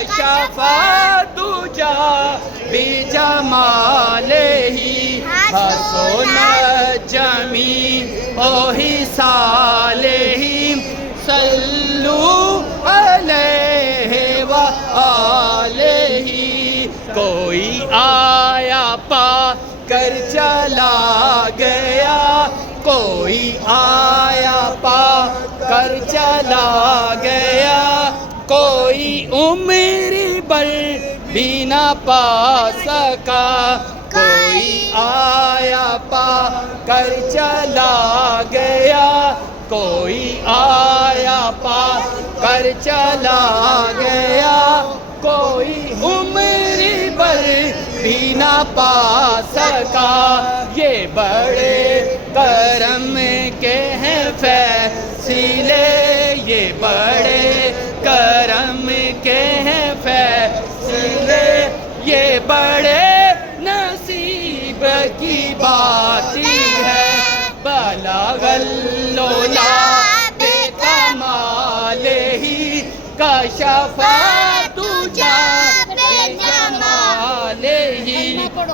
کشف الدجى بجماله حسن جميع خصاله صلوا علیہ وآلہ کوئی آیا پا کر چلا گیا کوئی آیا پا کر چلا گیا کوئی عمر بھر بھی نہ پا سکا کوئی آیا پا کر چلا گیا کوئی آیا پا کر چلا گیا کوئی عمر بھر بھی نہ پا سکا یہ بڑے کرم کے ہیں فیصلے یہ بڑے کرم کے ہیں فیصلے یہ بڑے نصیب کی بات ہے بلغ اللولا بکمالہ کشف الدجى بجمالہ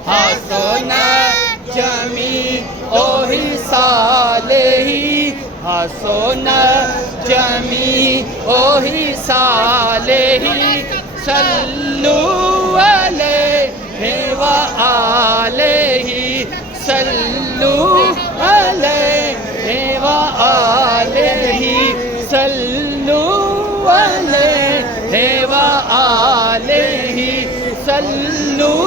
حسن جمیع خصالہ حسن جمیع خصالہ صلوا علیہ وآلہ صلوا علیہ وآلہ صلوا علیہ وآلہ صلوا